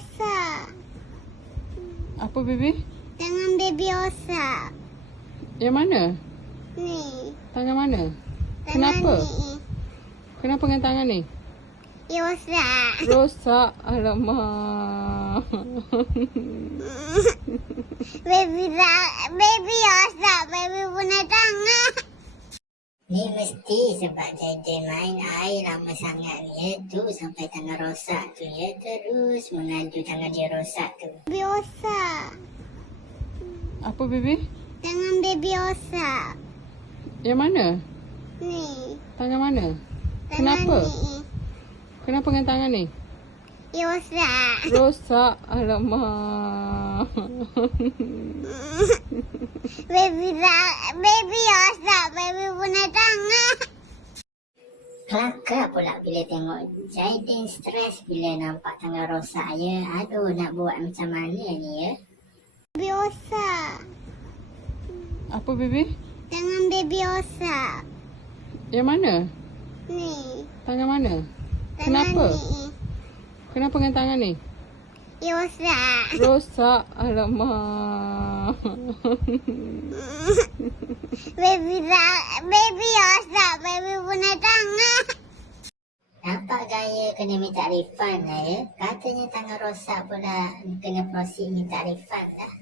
rosak. Apa baby? Tangan baby rosak. Yang mana? Ni. Tangan mana? Tangan Kenapa? ni. Kenapa dengan tangan ni? Dia rosak. Rosak. Alamak. Baby rosak. Baby punya tangan. Ni mesti sebab Jaden main air lama sangat ni tu sampai tangan rosak tu ya. Terus mengadu tangan dia rosak tu. Baby rosak. Apa baby? Tangan baby rosak. Yang mana? Ni. Tangan mana? Tangan Kenapa? ni. Kenapa dengan tangan ni? Dia rosak. Rosak. Alamak. Baby rosak. Baby punya tangan. Kelakar pula bila tengok Jaden stres bila nampak tangan rosak ya. Aduh nak buat macam mana ni ya. Baby rosak. Apa baby? Tangan baby rosak. Yang mana? Ni. Tangan mana? Tangan Kenapa? ni. Kenapa dengan tangan ni? Dia rosak. Rosak. Alamak. Baby rosak. Baby punya tangan. Nampak gaya kena minta refund lah ya. Katanya tangan rosak pula kena proceed minta refund lah.